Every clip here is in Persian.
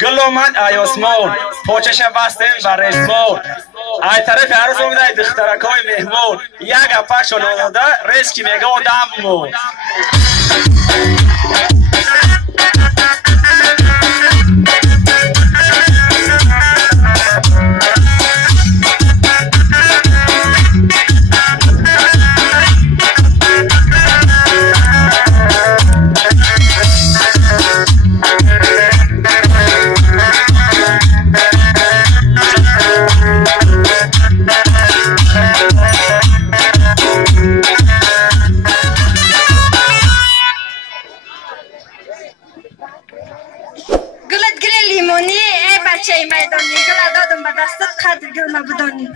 گلومن آیاسمون پوچش بستیم و رشمون ای طرف عرض اومده دخترکای مهمون یک اپک شلونده ریسکی میگه و دممون قدر گل نبودانی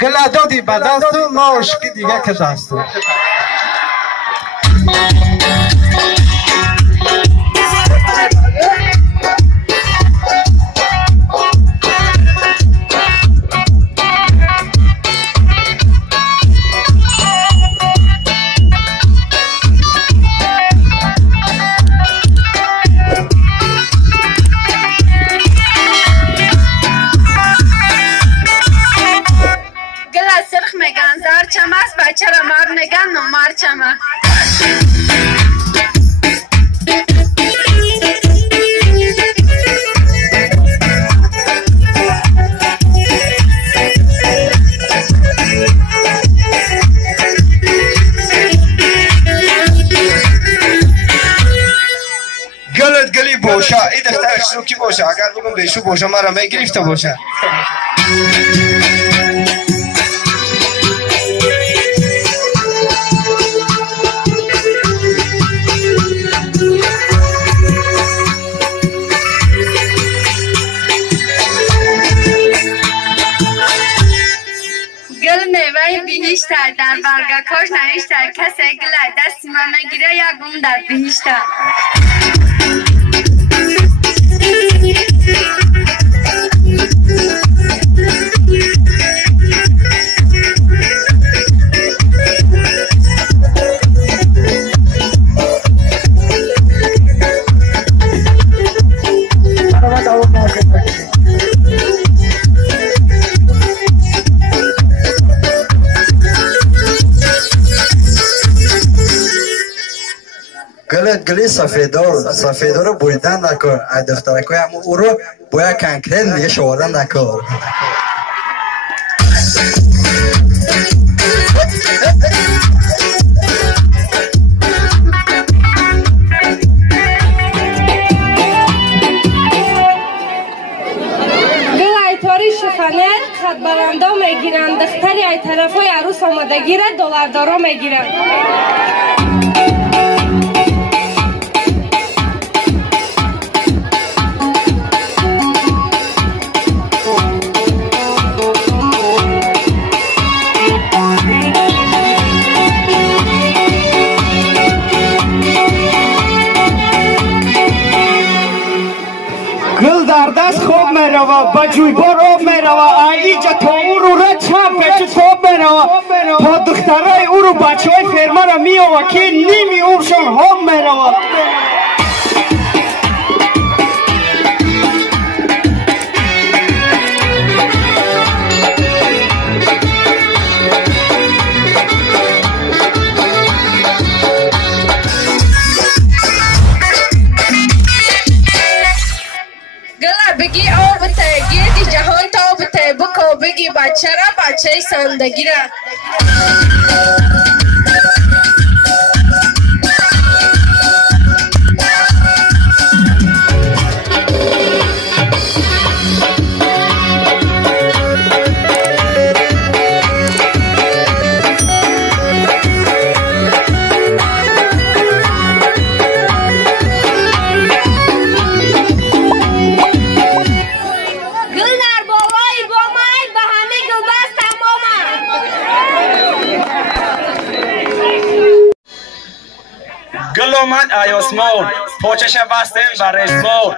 گل دادی به دستو ما عشقی دیگه که دستو چرا مار میگن نمار چما گلت گلی باشه این دخترش رو کی باشه اگر بگم بهشو باشه مرا میگرفته باشه بیشتر در برگکاش نوشتر کسی گل دستی من میگیره یا گم در بیشتر گلت گلی سفیدار رو بریدن نکن ای دخترکای همون او رو باید کنکرین دیگه شوادن نکن شفنر خط برنده میگیرن دختری ای طرفای عروس آمده گیره دلاردارا میگیرن گل در دست خوب میروه با جویبار آب میروه اینجا تا او رو رد چند پیچه خوب میروه تا دخترای او رو بچه های فرما را میوه که نیمی اوشان خوب میروه بگی آب بته گیردی جهان تا بته بکو بگی بچه را بچه سندگی را گلومن آیاسمون پوچش بستیم و رزمون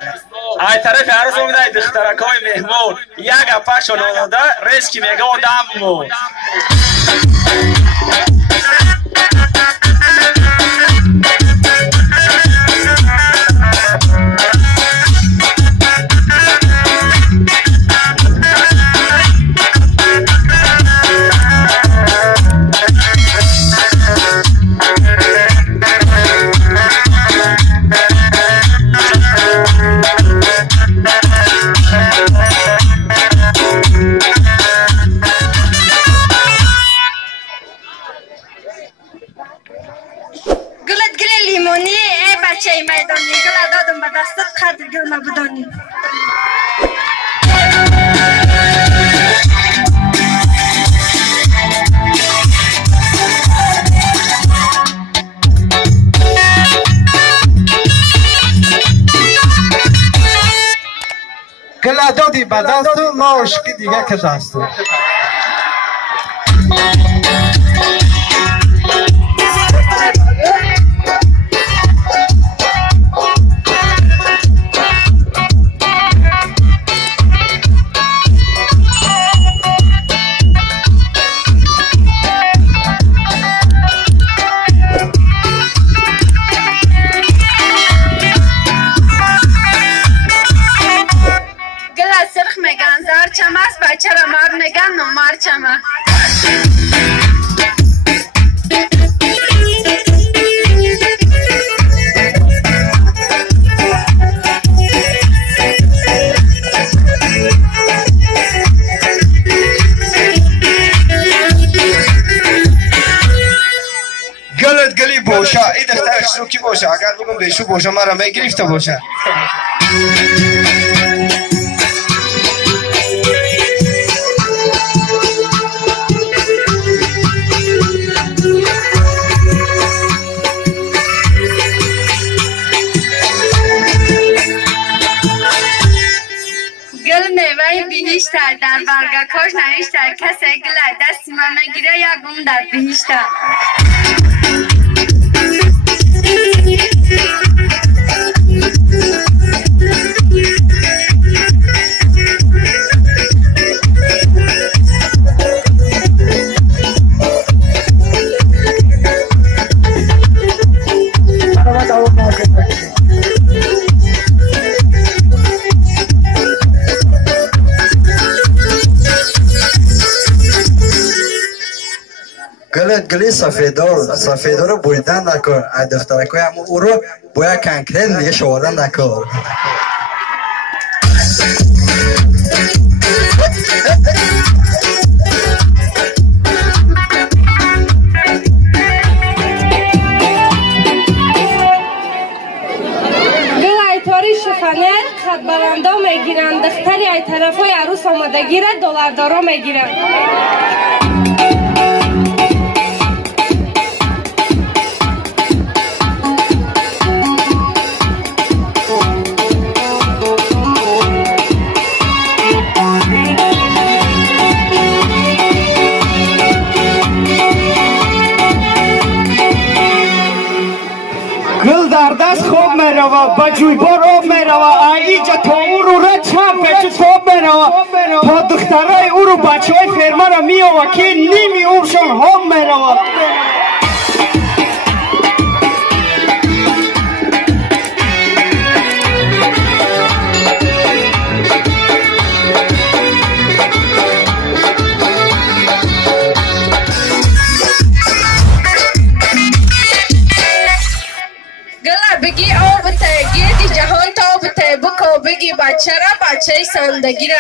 ای طرف عروس اومده دخترکای مهمون یک اپکشون آمده ریسکی میگه و دممون گل دادی به دست ما عشقی دیگه که دست باشه این دختر شوکی باشه اگر بگم بهشو باشه مرا میگرفته باشه گل میوه بهشتر در برگکاش نوشته کسی گل دست من میگیره یا گم در بهشتر گلی سفیدار رو بریدن نکن دخترکای همون او رو باید کنکرین دیگه شوادن نکن شفنر خط برنده میگیرن دختری ای طرفای عروس آمده گیره دلاردارا میگیرن گل در دست خوب میروه با جویبار آب میروه اینجا تا او رو رد چند پیچه خوب میروه تا دخترای او رو بچه های فرما را میوه که نیمی اوشان خوب میروه بگی آب تگیدی جهان تاب تبکو بگی بچه را بچه سندگی را